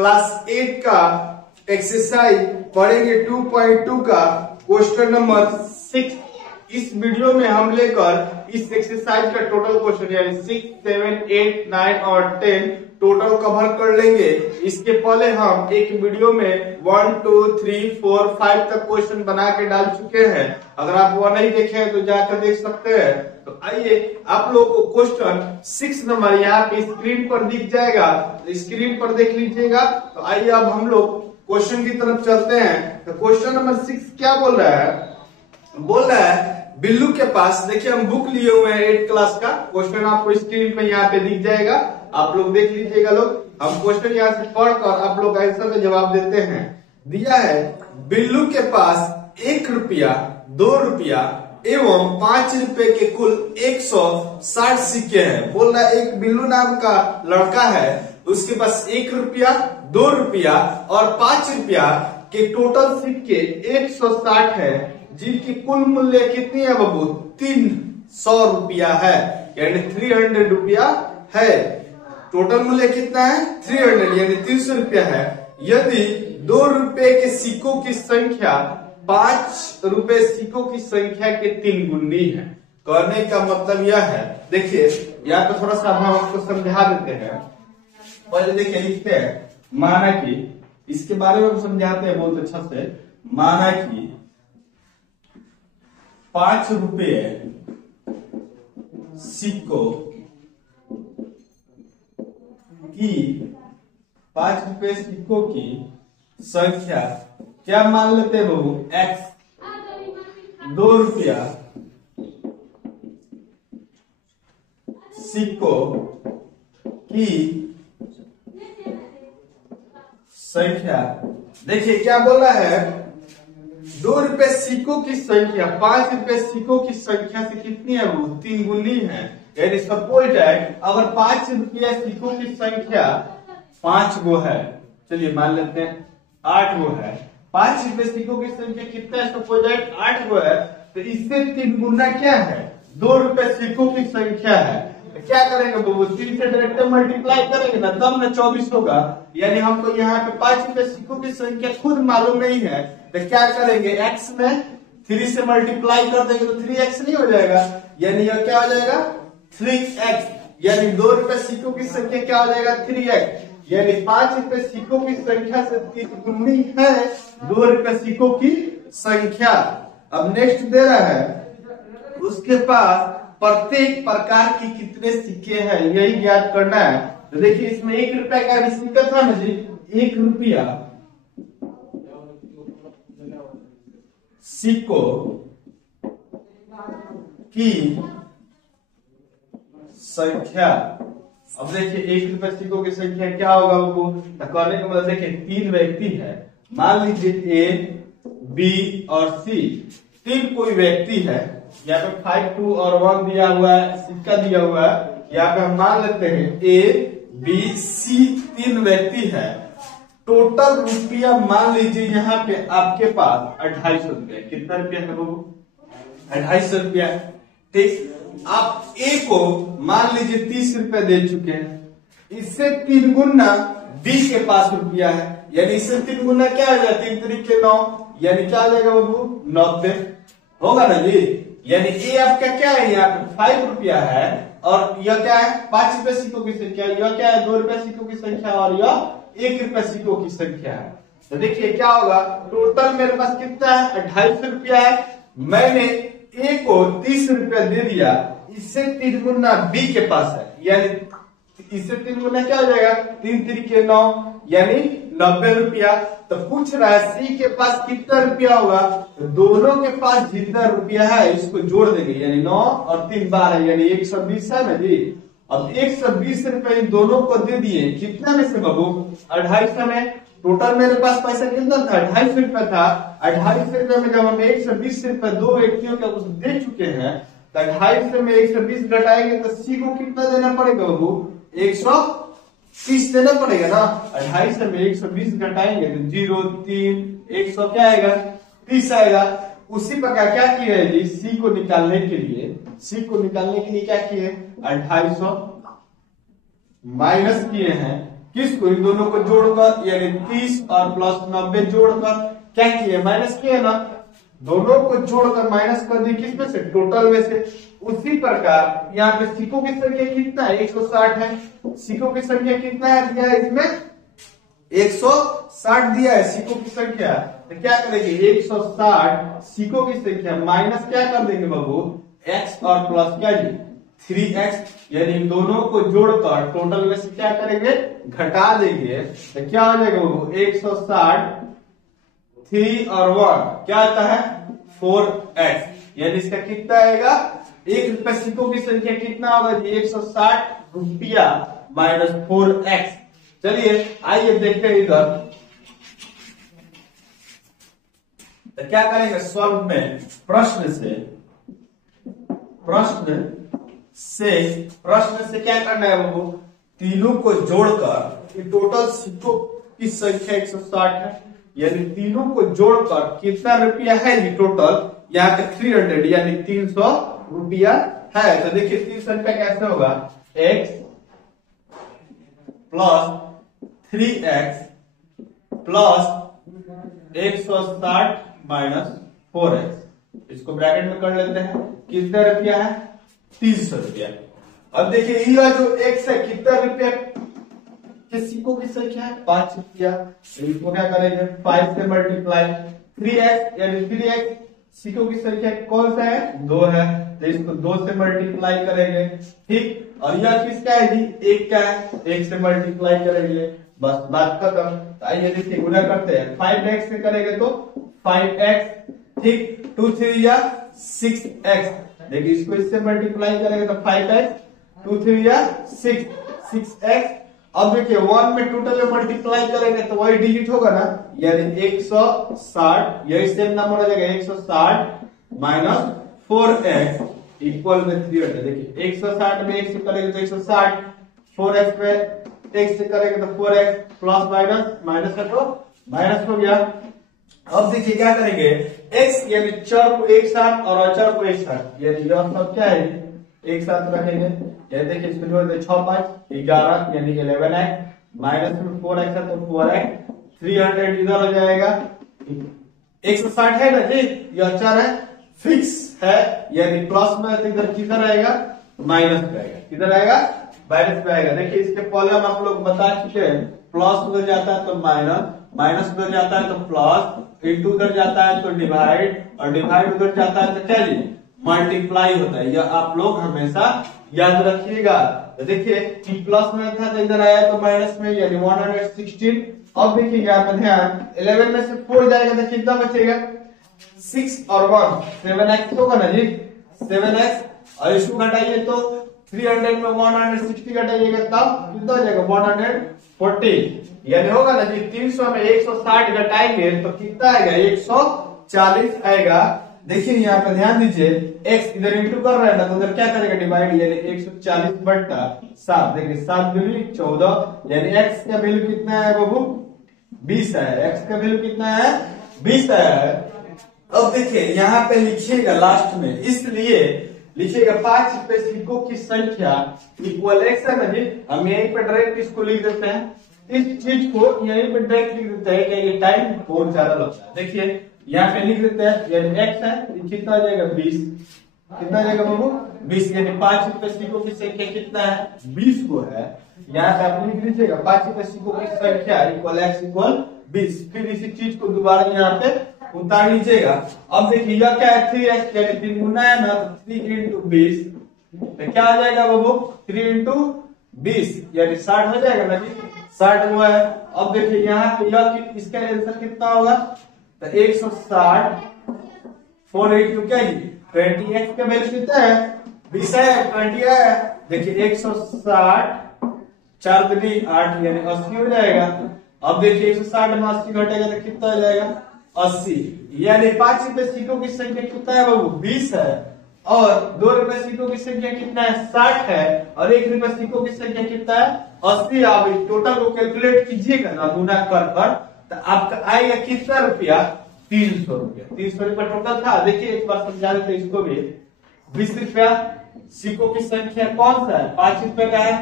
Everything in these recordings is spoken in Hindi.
क्लास 8 का एक्सरसाइज पढ़ेंगे 2.2 का क्वेश्चन नंबर 6। इस वीडियो में हम लेकर इस एक्सरसाइज का टोटल क्वेश्चन यानी 6, 7, 8, 9 और 10 टोटल कवर कर लेंगे। इसके पहले हम एक वीडियो में 1, 2, 3, 4, 5 तक क्वेश्चन बना के डाल चुके हैं। अगर आप वो नहीं देखे हैं तो जाकर देख सकते हैं। तो आइए आप लोग को क्वेश्चन 6 नंबर यहाँ पे स्क्रीन पर दिख जाएगा, स्क्रीन पर देख लीजिएगा। तो आइए अब हम लोग क्वेश्चन की तरफ चलते हैं। तो क्वेश्चन नंबर 6 क्या बोल रहा है? बोल रहा है बिल्लू के पास, देखिए हम बुक लिए हुए हैं 8 क्लास का। क्वेश्चन आपको स्क्रीन पे यहाँ पे दिख जाएगा, आप लोग देख लीजिएगा। लोग हम क्वेश्चन यहाँ से पढ़कर आप लोग आंसर में जवाब देते हैं। दिया है बिल्लू के पास 1 रुपया, 2 रुपया एवं 5 रुपए के कुल 160 सिक्के हैं। बोल रहा है एक बिल्लू नाम का लड़का है, उसके पास 1 रुपया, 2 रुपया और 5 रुपया के टोटल सिक्के 160 है, जिनकी कुल मूल्य कितनी है बाबू? 300 रुपया है, यानी 300 रुपया है। टोटल मूल्य कितना है? 300 यानी 300 रुपया है। यदि 2 रुपए के सिक्कों की संख्या 5 रुपए सिक्कों की संख्या के 3 गुनी है। कहने का मतलब यह है, देखिए यहाँ पे थोड़ा सा हम आपको समझा देते हैं। पहले देखिए लिखते हैं, माना कि इसके बारे में हम समझाते हैं बहुत अच्छा से। माना कि 5 रुपए सिक्कों की 5 रुपए सिक्कों की संख्या क्या मान लेते हैं बाबू? x। 2 रुपया सिक्कों की संख्या, देखिए क्या बोल रहा है? 2 रुपए सिक्कों की संख्या 5 रुपए सिक्कों की संख्या से कितनी है वो? 3 गुनी है। यानी सपोज दैट अगर 5 रुपया सिक्कों की संख्या 5 गो है, चलिए मान लेते हैं 8 गो है। 5 रुपए सिक्कों की संख्या कितना है? सपोज दैट 8 गो है, तो इससे 3 गुना क्या है? 2 रुपए सिक्कों की संख्या है। तो क्या करेंगे बाबू? 3 से डायरेक्ट मल्टीप्लाई करेंगे ना, तब ना 24 होगा। यानी हमको यहाँ पे 5 रुपए सिक्कों की संख्या खुद मालूम नहीं है, तो क्या करेंगे? x में 3 से मल्टीप्लाई कर देंगे तो 3x नहीं हो जाएगा, यानी यह क्या हो जाएगा? 3x। यानी 2 रुपए सिक्कों की संख्या क्या हो जाएगा? 3x। यानी 5 रुपए सिक्कों की संख्या से 3 गुनी है 2 रुपए सिक्कों की संख्या। अब नेक्स्ट दे रहा है उसके पास प्रत्येक प्रकार की कितने सिक्के हैं, यही याद करना है। तो देखिए इसमें 1 रुपया का भी सिक्का था ना जी, 1 रुपया सिक्कों की संख्या। अब देखिए 1 रुपए सिक्कों की संख्या क्या होगा वो? कहने का मतलब देखिए 3 व्यक्ति है, मान लीजिए A, B और C। 3 कोई व्यक्ति है, यहाँ पे 5, 2 और 1 दिया हुआ है, सिक्का दिया हुआ है। यहाँ पे हम मान लेते हैं A, B, C 3 व्यक्ति है। टोटल रुपया मान लीजिए यहाँ पे आपके पास 250 रुपया। कितना रुपया है बाबू? 250 रुपया। ठीक, आप A को मान लीजिए 30 रुपया दे चुके हैं, इससे 3 गुना B के पास रुपया है, यानी इससे 3 गुना क्या हो जाएगा? 3 तरीके 9, यानी क्या हो जाएगा बाबू? 90 होगा ना जी। यानी A आपका क्या है? यहाँ पे 5 रुपया है और यह क्या है? 5 रुपए सिक्कों की संख्या। यह क्या है? 2 रुपए सिक्कों की संख्या और यह 1 रुपए सिक्कों की संख्या है। तो देखिए क्या होगा? टोटल मेरे पास कितना है? 250 रुपया है। मैंने A को 30 रुपया दे दिया, इससे 3 गुना B के पास है, यानी इससे 3 गुना क्या हो जाएगा? 3 तरीके 9, यानी 90 रुपया। तो पूछ रहा है C के पास कितना रुपया होगा? तो दोनों के पास जितना रुपया है इसको जोड़ देंगे, यानी 9 और 3 12 यानी 120 है ना जी। अब 120 रुपए इन दोनों को दे दिए, कितना में से बाबू? 250 में। टोटल मेरे पास पैसा कितना था? 250 रुपया था। 250 रुपये में जब हम 120 रुपए 2 व्यक्तियों को दे चुके हैं, तो 250 में 120 घटाएंगे तो C को कितना देना पड़ेगा बाबू? 130 देना पड़ेगा ना। 250 में 120 घटाएंगे तो 0, 3, 100 क्या आएगा? 30 आएगा। उसी प्रकार क्या किया है जी? C को निकालने के लिए क्या किए? 250 माइनस किए हैं किसको, इन दोनों को जोड़कर, यानी 30 और प्लस 90 जोड़कर क्या किए, माइनस किए ना, दोनों को जोड़कर माइनस कर दी किसमें से, टोटल में से। उसी प्रकार यहाँ पे सिक्कों की संख्या कितना है, 160 है। सिक्कों की संख्या कितना है दिया है इसमें, 160 दिया है सिक्कों की संख्या। तो क्या करेंगे, 160 सिक्कों की संख्या माइनस क्या कर देंगे बाबू, x और प्लस क्या जी 3x, यानी दोनों को जोड़कर टोटल में से क्या करेंगे, घटा देंगे। तो क्या हो जाएगा बाबू, 160 3 और 1 क्या आता है 4x, यानी इसका कितना आएगा, 1 रुपया सिक्कों की संख्या कितना होगा जी, 160 रुपया माइनस 4x। चलिए आइए देखते हैं इधर, तो क्या करेंगे सॉल्व में, प्रश्न से क्या करना है बाबू, तीनों को जोड़कर, टोटल सिक्कों की संख्या 160 है, यानी तीनों को जोड़कर कितना रुपया है ये टोटल, यहाँ पे 300 यानी 300 रुपया है। तो देखिए 300 रुपया कैसे होगा, x plus 3x plus 160 minus 4x, इसको ब्रैकेट में कर लेते हैं, कितना रुपया है 300 रुपया। अब देखिए ये जो x है कितना रुपया के सिक्कों की संख्या है 5 रुपया, तो इसको क्या करेंगे 5 से मल्टीप्लाई, 3x यानी 3x सिक्कों की संख्या कौन सा है 2 है, तो इसको 2 से मल्टीप्लाई करेंगे, ठीक। और यह किसका है जी 1 का है, 1 से मल्टीप्लाई करेंगे, बस बात खत्म। तो आइए देखिए गुणा करते हैं, 5x से करेंगे तो 5x, ठीक, 2 3 या 6x, देखिए इसको इससे मल्टीप्लाई करेंगे तो 5x, 2 3 या 6x। अब देखिए 1 में टोटल में मल्टीप्लाई करेंगे तो वही डिजिट होगा ना, यानी 160, यही सेम नंबर हो जाएगा 160 माइनस 4x इक्वल में 300। देखिए 160 में 1 से करेंगे तो 160, 4x में 1 से करेंगे तो 4x, प्लस माइनस माइनस का तो माइनस हो गया। अब देखिए क्या करेंगे, x यानी चर को एक साथ और अचर को एक साथ, यानी यह सब क्या है एक साथ रखेंगे, ये देखिए इसको जोड़ दे 6 5 11 यानी 11x, माइनस में 4x है तो 4x, 300 इधर हो जाएगा, 160 है ना जी, यह अचर है फिक्स है, यानी प्लस में इधर किधर आएगा माइनस पे आएगा, किधर आएगा माइनस पे आएगा। देखिए इसके पहले हम आप लोग बता चुके हैं, प्लस उधर जाता है तो माइनस, माइनस उधर जाता है तो प्लस, इंटू उधर जाता है तो डिवाइड, और डिवाइड उधर जाता है तो क्या जी मल्टीप्लाई होता है, यह आप लोग हमेशा याद रखिएगा। तो देखिए प्लस में था तो इधर आया तो माइनस में, यानी 116। अब देखिए यहाँ पे ध्यान, 11 में से 4 जाएगा तो कितना बचेगा 6 और 1 7x होगा ना जी 7x, और इसको घटाइए तो 300 में 160 घटाइएगा तब कितना हो जाएगा 140, यानी होगा ना जी 300 में 160 घटाएंगे तो कितना आएगा 140 आएगा। देखिए यहाँ पे ध्यान दीजिए, x इधर इंटू कर रहा है ना तो उधर क्या करेगा डिवाइड, यानी 140 बट्टा 7, देखिए 7 दूनी 14, यानी x का वैल्यू कितना है बाबू 20 है, x का वैल्यू कितना है 20 है। अब देखिए यहाँ पे लिखिएगा लास्ट में, इसलिए लिखिएगा 5 रुपए सिक्कों की संख्या इक्वल x है ना जी, हम यहीं पे डायरेक्ट इसको लिख देते हैं, इस चीज को यहीं पे डायरेक्ट लिख देते हैं कि ये टाइम बहुत ज्यादा लगता है। देखिए यहाँ पे लिख देते हैं, यानी x है कितना आ जाएगा 20, कितना आ जाएगा बाबू 20, यानी 5 रुपए सिक्कों की संख्या कितना है 20 को है, यहाँ पे आप लिख लीजिएगा 5 रुपए सिक्कों की संख्या इक्वल x इक्वल 20, फिर इसी चीज को दोबारा यहाँ पे उतार लीजिएगा। अब देखिए यह क्या है 3x, यानी 3 गुना है ना, 3 इंटू 20 तो क्या आ जाएगा बाबू 3 इंटू 20 यानी 60 हो जाएगा ना जी, 60 हुआ है। अब देखिए यहाँ पे यह इसका आंसर कितना होगा तो 160, 4 इंटू क्या जी 20x का वैल्यू कितना है 20 है 20 है, देखिए 160 4 दूनी 8 यानी 80 हो जाएगा। अब देखिए 160 में 80 घटेगा तो कितना हो जाएगा 80, यानी 5 रुपए सिक्कों की संख्या कितना है बाबू 20 है, और 2 रुपए सिक्कों की संख्या कितना है 60 है, और 1 रुपए सिक्कों की संख्या कितना है 80। आप टोटल को कैलकुलेट कीजिएगा ना गुना कर तो आपका आएगा कितना रुपया 300 रुपया, 300 रुपया टोटल था। देखिए एक बार समझा देते इसको भी, 20 रुपया सिक्कों की संख्या कौन सा है 5 रुपए का है,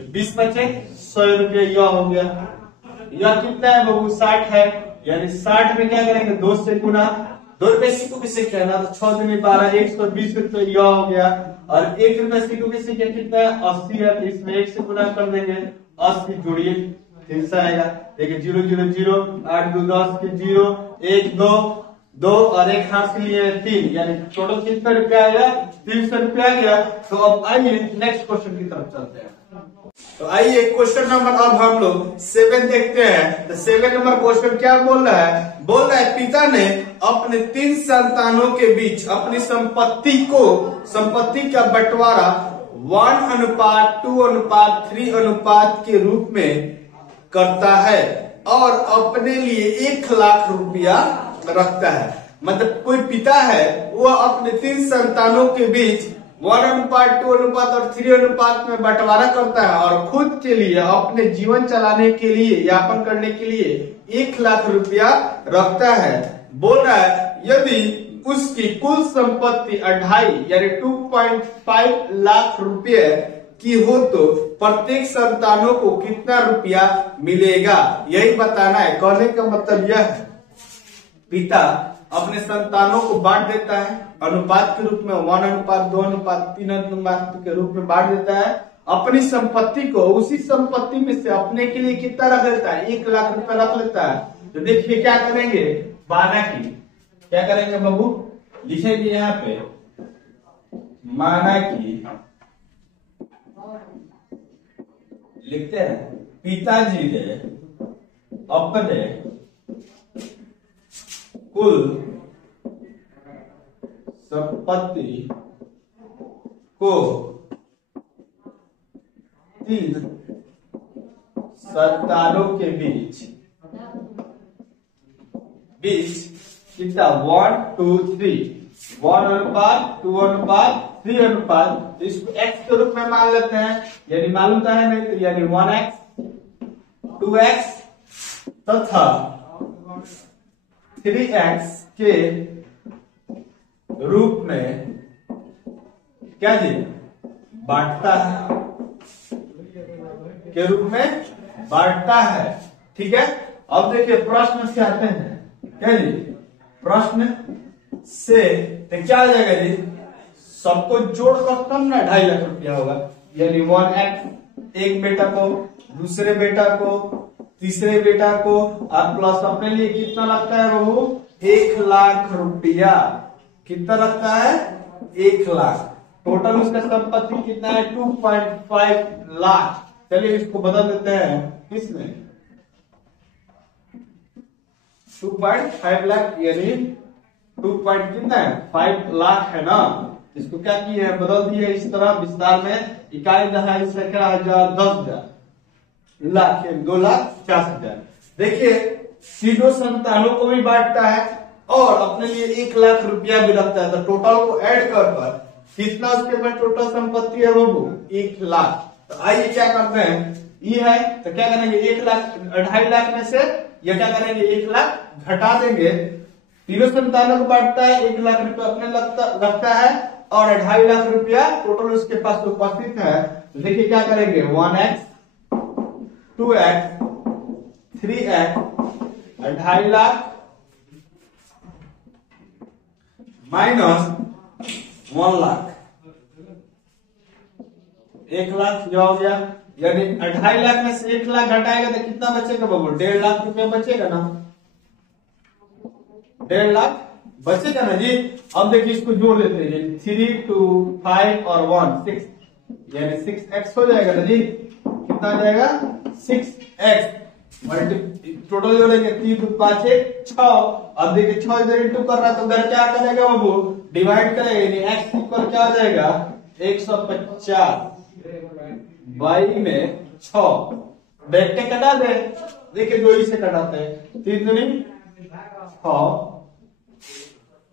20 बचे 100 रुपये, यह हो गया। यह कितना है बबू? 60 है, यानी 60 में क्या करेंगे? 2 से गुना, 2 रुपए सिक्कों के सिक्के है ना, तो 6 दूनी 12, 120 रुपये, यह हो गया। और 1 रुपए सिक्कों के सिक्के कितना है? 80 है, तो इसमें 1 से गुना कर देंगे, 80 जोड़िए 300 आएगा। देखिए 0 0 0, 8 2 10 के 0, 1 2 2 और 1 हाथ के लिए 3, यानी टोटल कितना रुपया आया? 300 रुपया आ गया। तो अब आइए नेक्स्ट क्वेश्चन की तरफ चलते हैं। तो आइए क्वेश्चन नंबर अब हम लोग 7 देखते हैं। तो 7 नंबर क्वेश्चन क्या बोल रहा है? बोल रहा है पिता ने अपने 3 संतानों के बीच अपनी संपत्ति का बंटवारा 1:2:3 के रूप में करता है और अपने लिए 1 लाख रुपया रखता है। मतलब कोई पिता है, वो अपने 3 संतानों के बीच 1:2:3 में बंटवारा करता है और खुद के लिए अपने जीवन चलाने के लिए, यापन करने के लिए 1 लाख रुपया रखता है। बोल रहा है यदि उसकी कुल संपत्ति 2.5 यानी 2.5 लाख रुपए की हो तो प्रत्येक संतानों को कितना रुपया मिलेगा, यही बताना है। कहने का मतलब यह है पिता अपने संतानों को बांट देता है अनुपात के रूप में, 1:2:3 के रूप में बांट देता है अपनी संपत्ति को। उसी संपत्ति में से अपने के लिए कितना रख लेता है? 1 लाख रुपया रख लेता है। तो देखिए क्या करेंगे, माना की क्या करेंगे बाबू? लिखेंगे यहाँ पे माना की, लिखते हैं पिताजी ने अपने कुल संपत्ति को 3 संतानों के बीच कितना? 1:3, 1:2:3। तो इसको x के रूप में मान लेते हैं, यानी मालूम है नहीं, तो यानी 1x 2x तथा 3x के रूप में क्या जी? बांटता है, के रूप में बांटता है। ठीक है, अब देखिए प्रश्न से आते हैं। क्या जी? प्रश्न से तो क्या आ जाएगा जी? सबको जोड़कर कम ना 2.5 लाख रुपया होगा, यानी 1x, एक बेटा को, दूसरे बेटा को, तीसरे बेटा को, और प्लस अपने लिए कितना लगता है बहू? 1 लाख रुपया। कितना लगता है? 1 लाख। टोटल उसका संपत्ति कितना है? 2.5 लाख। चलिए इसको बदल देते हैं किसमें? 2.5 लाख, यानी 2.5 लाख है ना। इसको क्या किए हैं? बदल दिए इस तरह विस्तार में, इकाई 10,000 10,000 लाख, 2,50,000। देखिए तीनों संतानों को भी बांटता है और अपने लिए 1 लाख रुपया भी रखता है। तो टोटल को ऐड कर कितना उसके पास टोटल संपत्ति है बाबू? 1 लाख। तो आइए क्या करते हैं, ये है तो क्या करेंगे? 1 लाख 2.5 लाख में से ये क्या करेंगे? 1 लाख घटा देंगे। तीनों संतानों को बांटता है, 1 लाख रुपया अपने रखता है और 2.5 लाख रुपया टोटल उसके पास उपस्थित है। तो देखिए क्या करेंगे? 1x 2x 3x 2.5 lakh minus 1 lakh, 1 lakh जो हो गया, यानी 2.5 लाख में से 1 लाख घटाएगा तो कितना बचेगा बाबू? 1.5 लाख रुपया बचेगा ना, 1.5 लाख बचेगा ना जी। अब देखिए इसको जोड़ देते हैं, 3 2 5 और 1 6, यानी 6x हो जाएगा ना जी। कितना आ जाएगा? 6x टोटल जोड़ेंगे 3 2 5 1 6। अब देखिए 6 इधर इंटू कर रहा है तो उधर क्या करेगा बाबू? डिवाइड करेगा, यानी x इक्वल क्या हो जाएगा? 150 बाई में 6। बैठ के कटा दे, देखिए 2 ही से कटाते हैं, 3 दूनी 6।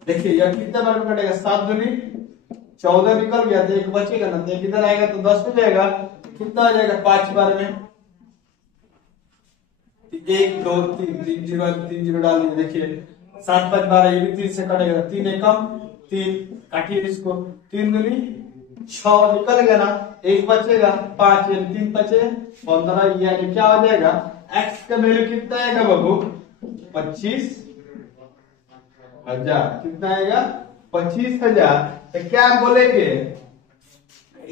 देखिए यह कितना बार में कटेगा? 7 दूनी 14 निकल गया, तो 1 बचेगा ना, तो 1 इधर आएगा तो 10 हो जाएगा। कितना आ जाएगा 5 बार में? 1 2 3 3 0 डाल दीजिए। देखिए 7 5 12, ये भी 3 से कटेगा, 3 एकम 3, काटिए इसको, 3 दूनी 6 निकल गया ना, 1 बचेगा 5 यानी 3 बचे 15, यानी क्या हो जाएगा x का वैल्यू कितना आएगा बाबू 25,000। कितना आएगा 25,000। तो क्या बोलेंगे,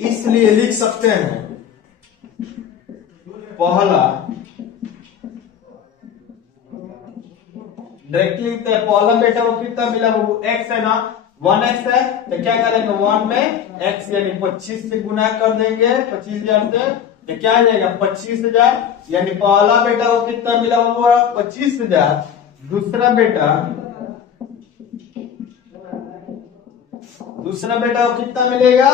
इसलिए लिख सकते हैं पहला, डायरेक्टली लिखते हैं पहला बेटा वो कितना मिला बाबू x है ना, 1x है, तो क्या करेंगे 1 में x यानी 25 से गुना कर देंगे 25,000 से, तो क्या आ जाएगा 25,000, यानी पहला बेटा वो कितना मिला बाबू 25,000। दूसरा बेटा वो कितना मिलेगा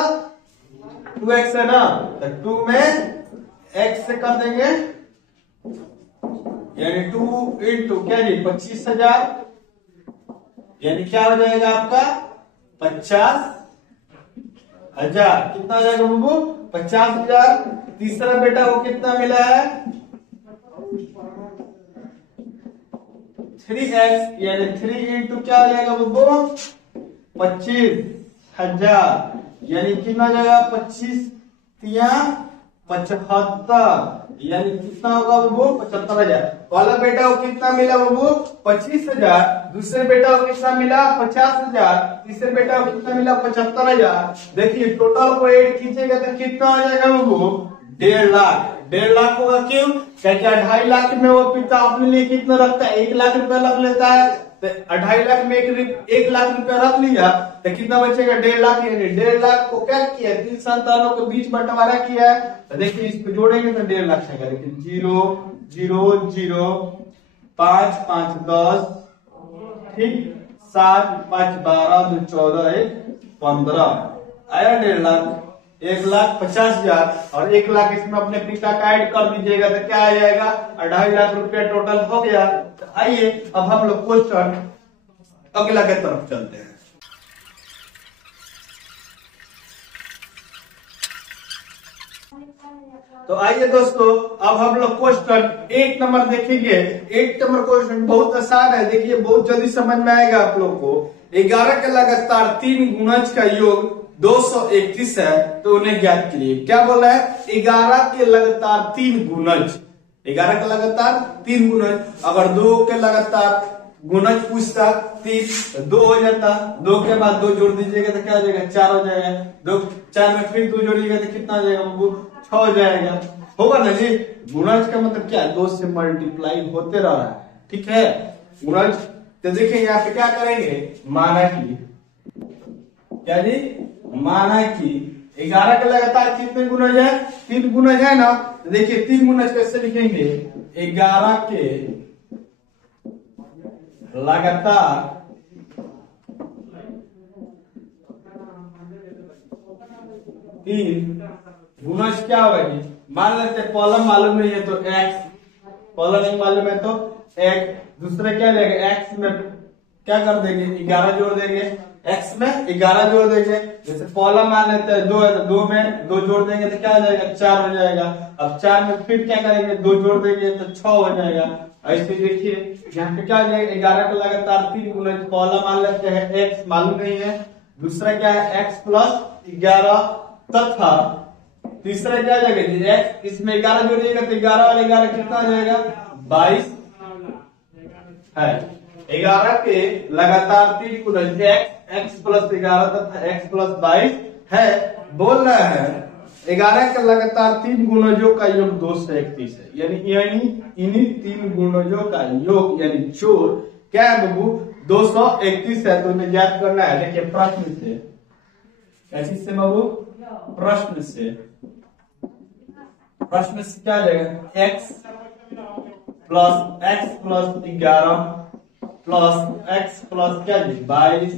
2x है ना, तो 2 में x से कर देंगे यानी 2 इंटू क्या जी 25,000, यानी क्या हो जाएगा आपका 50,000। कितना हो जाएगा बाबू 50,000। तीसरा बेटा वो कितना मिला है 3x, यानी 3 इंटू क्या हो जाएगा बाबू 25,000, यानी कितना हो जाएगा 25 तिया 75, यानी कितना होगा बाबू 75,000। पहला बेटा को कितना मिला बाबू 25,000, दूसरे बेटा को कितना मिला 50,000, तीसरे बेटा को कितना मिला 75,000। देखिए टोटल को ऐड कीजिएगा तो कितना हो जाएगा बाबू 1.5 लाख। 1.5 लाख होगा क्यों, क्या 2.5 लाख में वो पिता अपने लिए कितना रखता है 1 लाख रुपया रख लेता है, तो 2.5 लाख में 1 लाख रुपया रख लिया तो कितना बचेगा 1.5 लाख। यानी 1.5 लाख को क्या किया 3 संतानों के बीच बंटवारा किया है, तो देखिए इसको जोड़ेंगे तो 1.5 लाख आएगा। लेकिन 0 0 0 5 5 10 ठीक 7 5 12 2 14 1 15 आया 1.5 लाख। 1,50,000 और 1 लाख इसमें अपने पिता का ऐड कर दीजिएगा तो क्या आ जाएगा 2.5 लाख रुपया टोटल हो गया। तो आइए अब हम लोग क्वेश्चन अगला के तरफ चलते हैं। तो आइए दोस्तों अब हम लोग क्वेश्चन 8 नंबर देखेंगे। 8 नंबर क्वेश्चन बहुत आसान है, देखिए बहुत जल्दी समझ में आएगा आप लोग को। 11 के लगातार 3 गुणज का योग 231 है तो उन्हें ज्ञात कीजिए। क्या बोला है 11 के लगातार 3 गुणज, 11 के लगातार 3 गुणज, अगर 2 के लगातार गुणज पूछता 3 तो 2 हो जाता, 2 के बाद 2 जोड़ दीजिएगा तो क्या हो जाएगा 4 हो जाएगा, 2 4 में फिर 2 जोड़िएगा तो कितना हो जाएगा बाबू 6 हो जाएगा। होगा ना जी, गुणज का मतलब क्या 2 से मल्टीप्लाई होते रह रहा है, ठीक है गुणज। तो देखिए यहाँ पे क्या करेंगे माना कि क्या जी माना कि 11 के लगातार कितने गुणज है 3 गुणज है ना, तो देखिए 3 गुणज कैसे लिखेंगे 11 के लगातार 3 गुणज क्या होगा जी, मान लेते पहला मालूम नहीं है तो x, पहला नहीं मालूम है तो x, दूसरा क्या लेंगे x में क्या कर देंगे 11 जोड़ देंगे, x में 11 जोड़ देंगे। जैसे पहला मान लेते हैं 2 है तो 2 में 2 जोड़ देंगे तो क्या हो जाएगा 4 हो जाएगा। अब 4 में फिर क्या करेंगे 2 जोड़ देंगे तो 6 हो जाएगा। ऐसे देखिए यहाँ पे क्या हो जाएगा 11 के लगातार 3 गुणज, पहला मान लेते हैं x मालूम नहीं है, दूसरा क्या है x प्लस 11 तथा तीसरा क्या हो जाएगा जी x, इसमें 11 जोड़िएगा तो 11 वाले 11 कितना हो जाएगा 22 है। 11 के लगातार 3 गुणज x प्लस 11 तथा x प्लस 22 है। बोल रहा है 11 के लगातार 3 गुणजों का योग 231 है, यानी इन्हीं 3 गुणजों का योग यानी जोड़ क्या है बाबू 231 है। तो उन्हें ज्ञात करना है। देखिए प्रश्न से, कैसी से बाबू प्रश्न से क्या आ जाएगा x plus 11 plus x plus क्या जी 22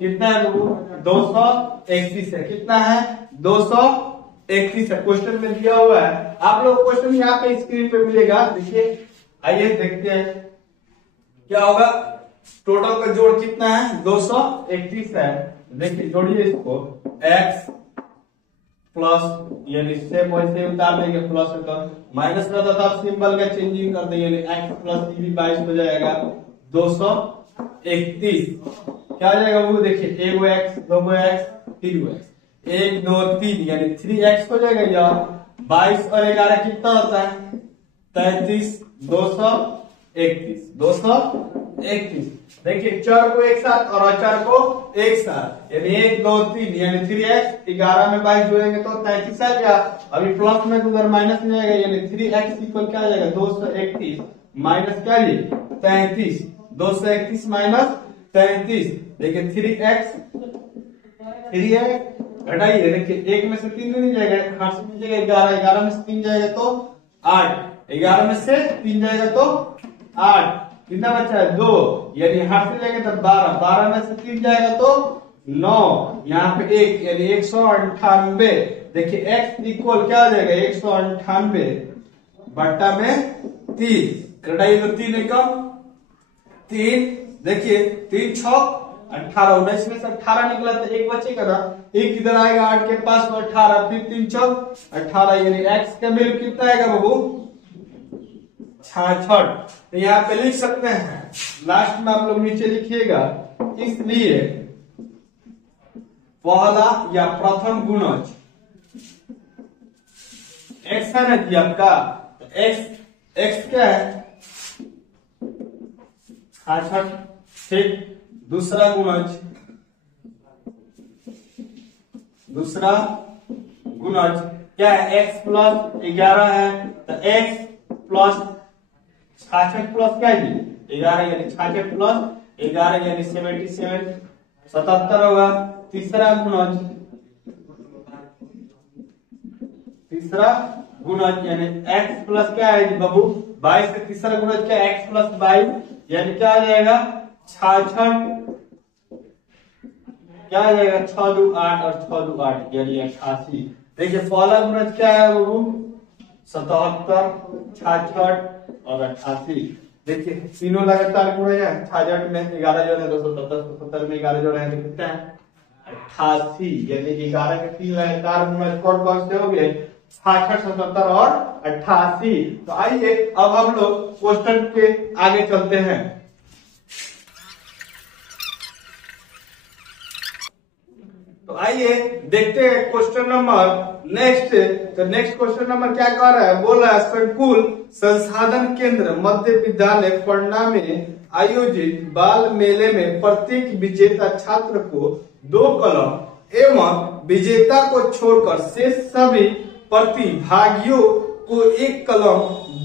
कितना है बाबू 231 है। कितना है 231 है, क्वेश्चन में दिया हुआ है। आप लोग क्वेश्चन यहाँ पे स्क्रीन पे मिलेगा, देखिए आइए देखते हैं क्या होगा। टोटल का जोड़ कितना है 231 है। देखिए जोड़िए इसको x प्लस यानी सेम वैसे उतार देंगे, प्लस है तो माइनस रहता था सिंबल का चेंजिंग कर देंगे, यानी x प्लस 22 हो जाएगा 231। क्या हो जाएगा वो देखिए 1 x 2 x 3 x। 1 2 3 यानी 3x हो जाएगा। या 22 और 11 कितना होता है? 33, 231। देखिए चर को एक साथ और अचर को एक साथ, यानी 1 2 3 यानी 3x, 11 में 22 जोड़ेंगे तो 33 आ गया। अभी प्लस में तो उधर माइनस में आएगा, यानी 3x इक्वल क्या आ जाएगा? 231 माइनस क्या जी? 33। 231 माइनस 33। देखिए 3x घटाइए, देखिए 1 में से 3 नहीं जाएगा, हाथ से मिल जाएगा 11, 11 में से 3 जाएगा तो 8, 11 में से 3 जाएगा तो 8, कितना बचा है? 2, यानी हाथ से जाएगा तो 12, 12 में से 3 जाएगा तो 9, यहाँ पे 1 यानी 198। देखिए x इक्वल क्या आ जाएगा? 198 बट्टा में 30, घटाइए तो 3 एकम 3, देखिए 3 6 18, 19 में से 18 निकला तो 1 बचेगा ना, 1 इधर आएगा 8 के पास में 18, फिर 3 चौक 18, यानी x का वैल्यू कितना आएगा बाबू? 66। तो यहाँ पे लिख सकते हैं, लास्ट में आप लोग नीचे लिखिएगा, इसलिए पहला या प्रथम गुणज x है ना जी आपका, तो x क्या है? 66। ठीक, दूसरा गुणज क्या है? x प्लस 11 है, तो x प्लस 66 प्लस क्या है? 11, यानी 66 प्लस 11 यानी 77, 77 होगा। तीसरा गुणज यानी x प्लस क्या है बाबू? 22 से तीसरा गुणज क्या है? x प्लस 22 यानी क्या आ जाएगा? 66, क्या आ जाएगा? 6 2 8 और 6 2 8 यानी 88। देखिए पहला गुणज क्या है बाबू? 77, 66 और 88। देखिए तीनों लगातार गुणे हैं, 66 में 11 जोड़े हैं 277, 77 में 11 जोड़े हैं तो कितना है? 88, यानी 11 के 3 लगातार गुणज कौन कौन से हो गए? 66, 77 और 88। तो आइए अब हम लोग क्वेश्चन के आगे चलते हैं। तो आइए देखते हैं क्वेश्चन नंबर नेक्स्ट। तो नेक्स्ट क्वेश्चन नंबर क्या कह रहा है? बोल रहा है संकुल संसाधन केंद्र मध्य विद्यालय पटना में आयोजित बाल मेले में प्रत्येक विजेता छात्र को 2 कलम एवं विजेता को छोड़कर शेष सभी प्रतिभागियों को 1 कलम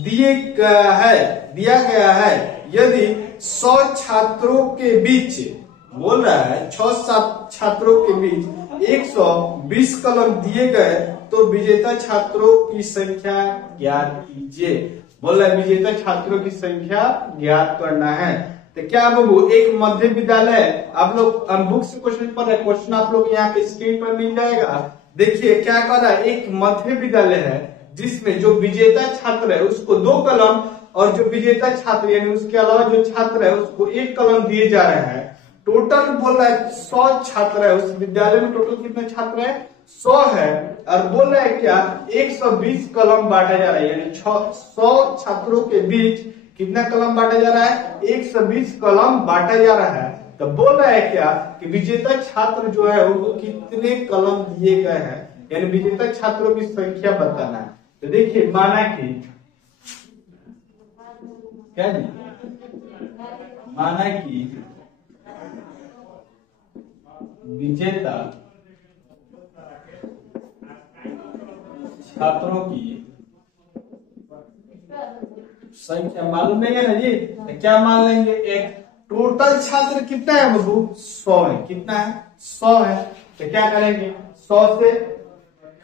दिया गया है। यदि 100 छात्रों के बीच, बोल रहा है 6-7 छात्रों के बीच 120 कलम दिए गए तो विजेता छात्रों की संख्या ज्ञात कीजिए। बोल रहा है विजेता छात्रों की संख्या ज्ञात करना है। तो क्या बाबू, एक मध्य विद्यालय, आप लोग बुक से क्वेश्चन पढ़ रहे, क्वेश्चन आप लोग यहाँ पे स्क्रीन पर मिल जाएगा। देखिए क्या कर रहा है, एक मध्य विद्यालय है जिसमें जो विजेता छात्र है उसको 2 कलम और जो विजेता छात्र यानी उसके अलावा जो छात्र है उसको 1 कलम दिए जा रहे हैं। टोटल बोल रहा है 100 छात्र है उस विद्यालय में, टोटल कितने छात्र है? 100 है। और बोल रहा है क्या? 120 कलम बांटा जा रहा है, यानी 100 छात्रों के बीच कितना कलम बांटा जा रहा है? 120 कलम बांटा जा रहा है। तो बोल रहा है क्या कि विजेता छात्र जो है उनको कितने कलम दिए गए हैं, यानी विजेता छात्रों की संख्या बताना है। तो देखिए माना कि क्या जी, माना कि विजेता छात्रों की संख्या मालूम नहीं है ना जी, तो क्या मान लेंगे? एक टोटल छात्र कितना है बाबू? 100 है। कितना है? 100 है। तो क्या करेंगे? 100 से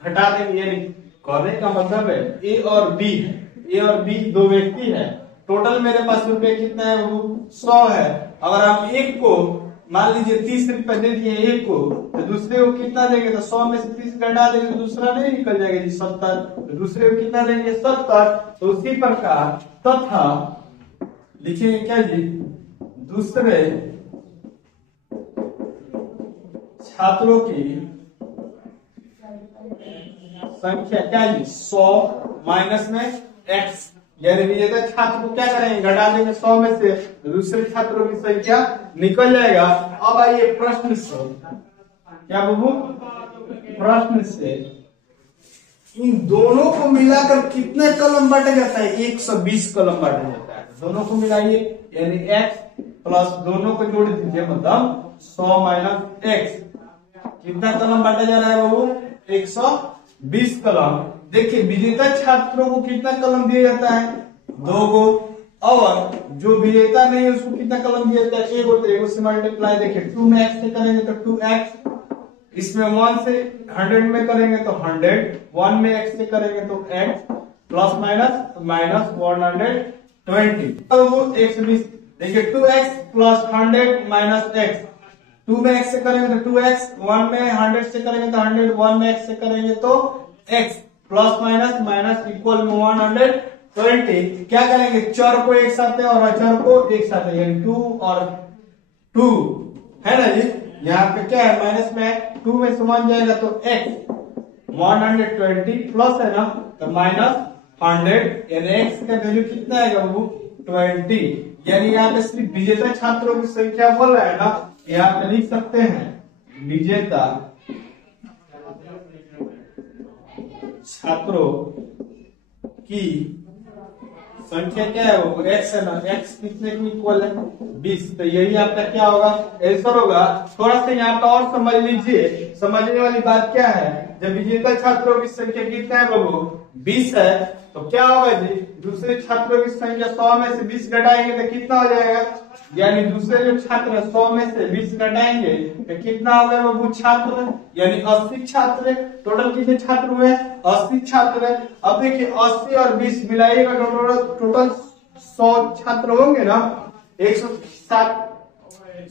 घटा देंगे, यानी करने का मतलब है ए और बी है, ए और बी 2 व्यक्ति है। टोटल मेरे पास रुपए कितना है बाबू? 100 है। अगर हम एक को मान लीजिए 30 रुपए दे दिए एक को, तो दूसरे को कितना देंगे? तो 100 में से 30 घटा देंगे तो दूसरा नहीं निकल जाएगा जी 70। तो दूसरे को कितना देंगे? 70। तो उसी प्रकार तथा लिखेंगे क्या जी? दूसरे छात्रों की संख्या क्या जी? 100 माइनस में x, यानी विजेता छात्र को क्या करेंगे? घटा देंगे 100 में से, दूसरे छात्रों की संख्या निकल जाएगा। अब आइए प्रश्न से, क्या बाबू? प्रश्न से इन दोनों को मिलाकर कितने कलम बांटा जाता है? 120 कलम बांटा जाता है। दोनों को मिलाइए यानी x प्लस दोनों को जोड़ दीजिए, मतलब 100 माइनस x। कितना कलम बांटा जा रहा है बाबू? 120 कलम। देखिए विजेता छात्रों को कितना कलम दिया जाता है? 2 को। और जो विजेता नहीं है उसको कितना कलम दिया जाता है? 1 को। तो 1 से मल्टीप्लाई देखिए 2 में x से करेंगे तो 2x, इसमें 1 से 100 में करेंगे तो 100, 1 में x से करेंगे तो x, प्लस माइनस माइनस 120। तो वो 120 देखिए 2x प्लस 100 माइनस x, 2 में x से करेंगे तो 2x, 1 में 100 से करेंगे तो 100, 1 में x से करेंगे तो x, plus minus minus equal में 120। क्या करेंगे? चर को एक साथ और अचर को एक साथ, यानी 2 और 2 है ना जी। यहाँ पे क्या है? माइनस में 2 में से 1 जाएगा तो x 120 प्लस है ना तो माइनस 100, यानी x का वैल्यू कितना आएगा बाबू? 20। यानी यहाँ पे सिर्फ विजेता छात्रों की संख्या बोल रहा है ना, यहाँ पे लिख सकते हैं विजेता छात्रों की संख्या क्या है वो? x है ना, x कितने की इक्वल है? 20। तो यही आपका क्या होगा? आंसर होगा। थोड़ा सा यहाँ पे और समझ लीजिए, समझने वाली बात क्या है, जब विजेता छात्रों की संख्या कितना है बाबू? 20 है, तो क्या होगा जी? दूसरे छात्रों की संख्या 100 में से 20 घटाएंगे तो कितना हो जाएगा? यानी दूसरे जो छात्र 100 में से 20 घटाएंगे तो कितना होगा बाबू? छात्र यानी 80 छात्र। टोटल कितने छात्र हुए? 80 छात्र। अब देखिए 80 और 20 मिलाइएगा टोटल 100 छात्र होंगे ना, 107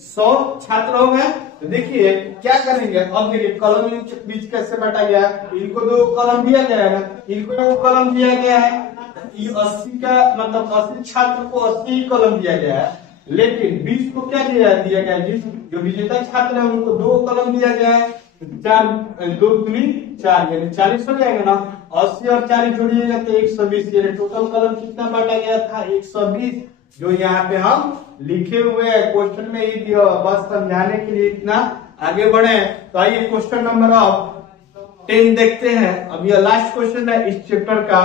100 छात्र हो गए। तो देखिए क्या करेंगे, अब देखिए कलम के बीच कैसे बांटा गया? इनको 2 कलम दिया गया है ना, इनको 1 कलम दिया गया है। ये 80 का मतलब 80 छात्र को 80 कलम दिया गया है, लेकिन 20 को क्या दिया गया है जी? जो विजेता छात्र है उनको 2 कलम दिया गया है। 4 2 दूनी 4 यानी 40 हो जाएगा ना। 80 और 40 जोड़िएगा तो 120, यानी टोटल कलम कितना बांटा गया था? 120, जो यहाँ पे हम लिखे हुए हैं क्वेश्चन में ही दिया। बस समझाने के लिए इतना आगे बढ़े। तो आइए क्वेश्चन नंबर 10 देखते हैं। अब यह लास्ट क्वेश्चन है इस चैप्टर का।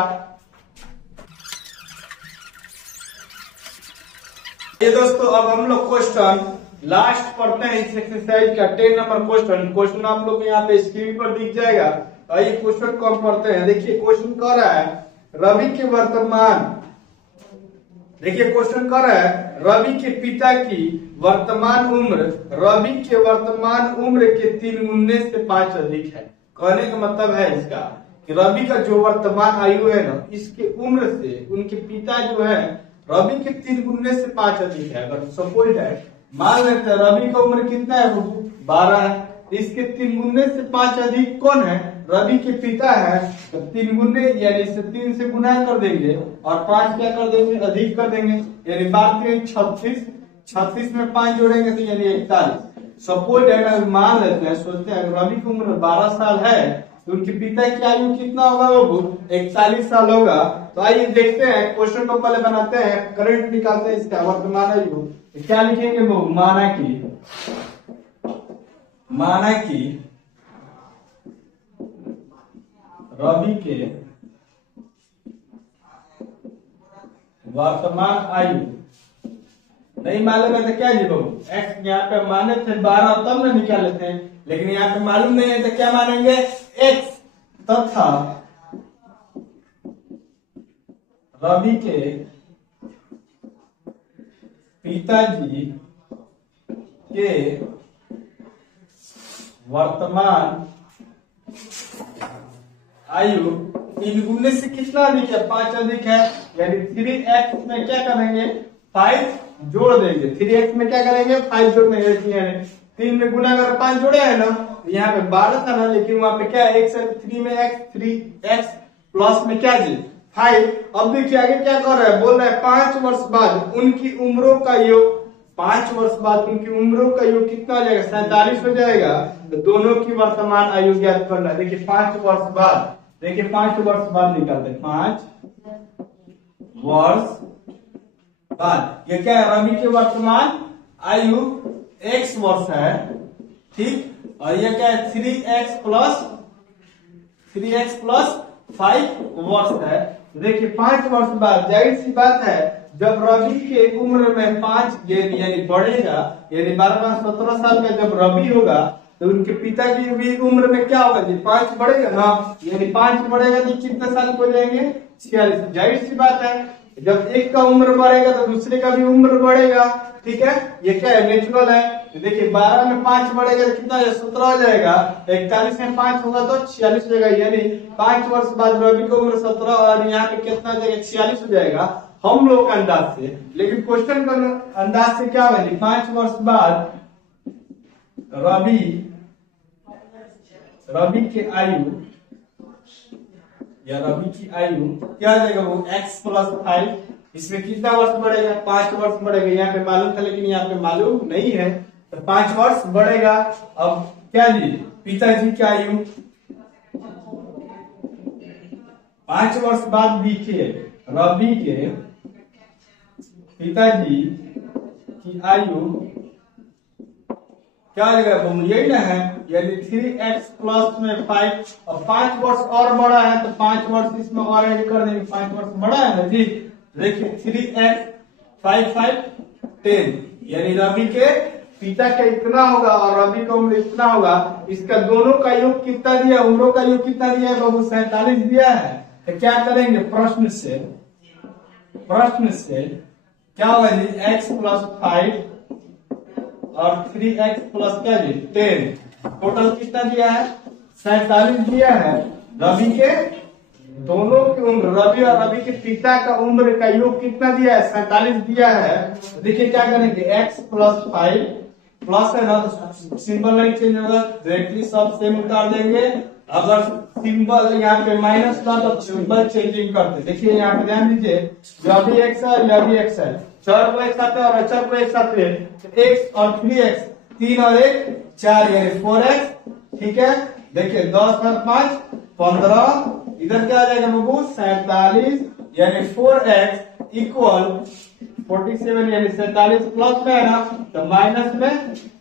ये दोस्तों अब हम लोग क्वेश्चन लास्ट पढ़ते हैं इस एक्सरसाइज का 10 नंबर क्वेश्चन। क्वेश्चन आप लोग यहाँ पे स्क्रीन पर दिख जाएगा। आइए क्वेश्चन को हम पढ़ते हैं। देखिए क्वेश्चन कह रहा है रवि के वर्तमान, देखिए क्वेश्चन कह रहा है रवि के पिता की वर्तमान उम्र रवि के वर्तमान उम्र के 3 गुने से 5 अधिक है। कहने का मतलब है इसका कि रवि का जो वर्तमान आयु है ना, इसके उम्र से उनके पिता जो है रवि के 3 गुने से 5 अधिक है। अगर सपोज है, मान लेते हैं रवि का उम्र कितना है बाबू? 12 है। इसके 3 गुने से 5 अधिक कौन है? रवि के पिता है। तो 3 गुने यानी इसे 3 से गुना कर देंगे और 5 क्या कर देंगे? अधिक कर देंगे, यानी 12 36, 36 में 5 जोड़ेंगे तो यानी 41। सपोज है, मान लेते हैं, सोचते हैं रवि की उम्र 12 साल है तो उनके पिता की आयु कितना होगा बाबू? 41 साल होगा। तो आइए देखते हैं, क्वेश्चन को पहले बनाते हैं, करंट निकालते हैं इसका वर्तमान आयु। क्या लिखेंगे बाबू? माना कि रवि के वर्तमान आयु नहीं मालूम है तो क्या जी बाबू? एक्स यहाँ पे माने थे 12 तब ना निकाल लेते हैं, लेकिन यहाँ पे मालूम नहीं है तो क्या मानेंगे? एक्स तथा रवि के पिताजी के वर्तमान आयु 3 गुने से कितना अधिक है? 5 अधिक है, यानी 3x में क्या करेंगे? 5 जोड़ देंगे। 3x में क्या करेंगे? 5 जोड़ देंगे। 3 में गुना अगर 5 जोड़े है ना, तो यहाँ पे 12 था ना, लेकिन वहां पे क्या है? x है, 3 में x, 3x प्लस में क्या जी? 5। अब देखिए आगे क्या कर रहा है? बोल रहा है 5 वर्ष बाद उनकी उम्रों का योग, 5 वर्ष बाद उनकी उम्रों का योग कितना हो जाएगा? 47 हो जाएगा। तो दोनों की वर्तमान आयु ज्ञात करना है। देखिए 5 वर्ष बाद, देखिए 5 वर्ष बाद निकालते हैं। 5 वर्ष बाद ये क्या है? रवि के वर्तमान आयु x वर्ष है, ठीक। और ये क्या है 3x प्लस 5 वर्ष है। देखिए 5 वर्ष बाद जाहिर सी बात है जब रवि के उम्र में 5 यानी बढ़ेगा, यानी 12-17 साल का जब रवि होगा तो उनके पिता की भी उम्र में क्या होगा जी 5 बढ़ेगा ना, यानी 5 बढ़ेगा तो कितने साल हो जाएंगे 46। जाहिर सी बात है जब एक का उम्र बढ़ेगा तो दूसरे का भी उम्र बढ़ेगा, ठीक है, ये क्या है नेचुरल है। देखिए 12 में 5 बढ़ेगा तो कितना 17 हो जाएगा, 41 में 5 होगा तो 46 हो जाएगा, यानी 5 वर्ष बाद रवि की उम्र 17 और यहाँ पे कितना हो जाएगा 46 हो जाएगा हम लोग का अंदाज से। लेकिन क्वेश्चन का अंदाज से क्या होगा 5 वर्ष बाद रवि की आयु क्या आ जाएगा वो x प्लस 5। इसमें कितना वर्ष बढ़ेगा 5 वर्ष बढ़ेगा, यहाँ पे मालूम था लेकिन यहाँ पे मालूम नहीं है तो 5 वर्ष बढ़ेगा। अब क्या जी पिताजी की आयु 5 वर्ष बाद देखिए रवि के पिताजी की आयु क्या आ जाएगा यही ना है, यानी 3x प्लस में 5 और 5 वर्ष और बड़ा है तो 5 वर्ष इसमें और ऐड कर देंगे, 5 वर्ष बड़ा है ना जी। देखिए 3x 5 10 यानी रवि के पिता का इतना होगा और रवि का उम्र इतना होगा। इसका दोनों का योग कितना दिया, उम्रों का योग कितना दिया है बाबू 47 दिया है। तो क्या करेंगे प्रश्न से क्या होगा जी x प्लस 5 और 3x प्लस क्या जी 10 टोटल कितना दिया है 47 दिया है। रवि के दोनों की उम्र रवि और रवि के पिता का उम्र का योग कितना दिया है 47 दिया है। देखिए क्या करेंगे x प्लस 5 प्लस है ना तो सिंबल नहीं चेंज होगा, डायरेक्टली सब सेम उतार देंगे। अगर सिंबल यहाँ पे माइनस था तो सिंबल चेंजिंग करते। देखिए यहाँ पे ध्यान दीजिए यह भी x है यह भी x है, चर को एक साथ और अचर को एक साथ x और 3x 3 और 1 4 यानी 4x, ठीक है। देखिए 10 और 5 15, इधर क्या आ जाएगा बाबू 47 यानी 4x इक्वल 47 यानी 47 प्लस में है ना तो माइनस में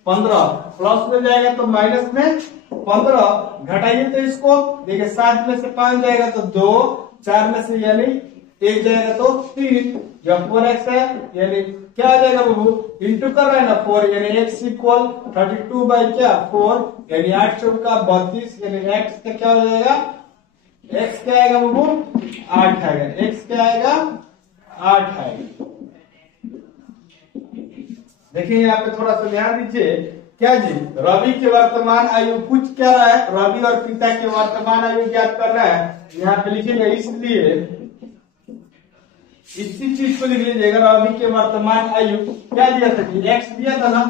15, प्लस में जाएगा तो माइनस में 15, घटाइए तो इसको देखिए 7 में से 5 जाएगा तो 2, 4 में से यानी 1 जाएगा तो 3, जब 4x है यानी क्या आ जाएगा बाबू इंटू कर रहे हैं ना 4 यानी x इक्वल 32 बाई क्या 4 यानी 8 चौका 32 यानी x का क्या हो जाएगा x क्या आएगा बाबू 8 आएगा, x क्या आएगा 8 आएगा। देखिए यहाँ पे थोड़ा सा ध्यान दीजिए क्या जी रवि के वर्तमान आयु पूछ क्या रहा है, रवि और पिता के वर्तमान आयु ज्ञात करना है। यहाँ पे लिखिएगा इसलिए इसी चीज को लिख लीजिएगा रवि के वर्तमान आयु क्या दिया था जी x दिया था ना,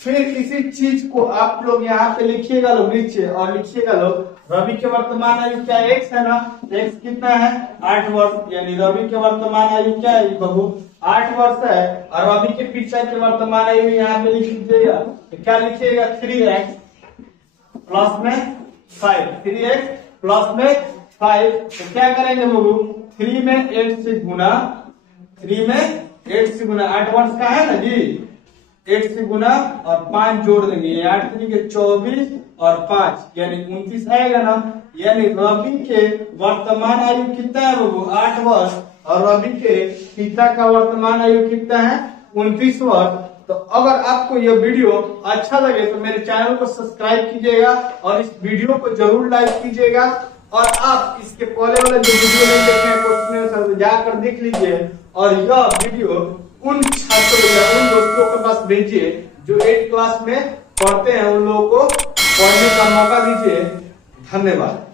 फिर इसी चीज को आप लोग यहाँ पे लिखिएगा लोग नीचे और लिखिएगा लोग रवि के वर्तमान आयु क्या x है ना, x कितना है 8 वर्ष यानी रवि के वर्तमान आयु क्या है बाबू 8 वर्ष है। और रवि के पिता के वर्तमान आयु यहाँ पे लिख लीजिएगा तो क्या लिखिएगा 3x प्लस में 5 3x प्लस में 5 तो क्या करेंगे बाबू 3 में 8 से गुना 8 वर्ष का है ना जी 8 से गुना और 5 जोड़ देंगे 8 के 24 और 5 यानी 29 आएगा ना, यानी रवि के वर्तमान आयु कितना है बाबू 8 वर्ष और रवि के पिता का वर्तमान आयु कितना है 29 वर्ष। तो अगर आपको यह वीडियो अच्छा लगे तो मेरे चैनल को सब्सक्राइब कीजिएगा और इस वीडियो को जरूर लाइक कीजिएगा और आप इसके पहले वाले जो वीडियो नहीं देखे हैं क्वेश्चन जाकर देख लीजिए और यह वीडियो उन छात्रों या उन दोस्तों के पास भेजिए जो 8th क्लास में पढ़ते हैं, उन लोगों को पढ़ने का मौका दीजिए। धन्यवाद।